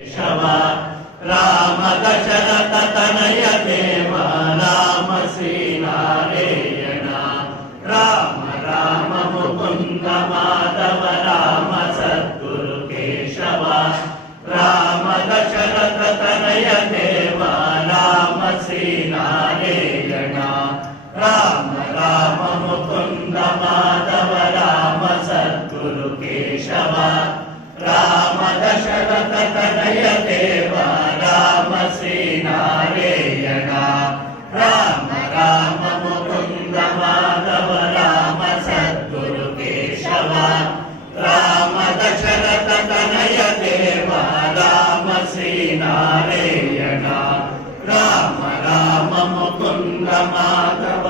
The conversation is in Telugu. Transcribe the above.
శవ రామ దశరథ తనయ దేవ రామ శ్రీనారాయణ రామ రామ ముకుంద మాధవ రామ సద్గురు కేశవ రామ దశరథ తనయ దేవ రామ శ్రీనారాయణ రామ రామ ముకుంద మాధవ రామ సద్గురు కేశవ రామ దశరథ తనయ దేవ రామ శ్రీనారాయణ రామ రామ ముకుంద మాధవ రామ సద్గురు కేశవ. రామ దశరథ తనయ దేవ రామ శ్రీనారాయణ రామ రామ ముకుంద మాధవ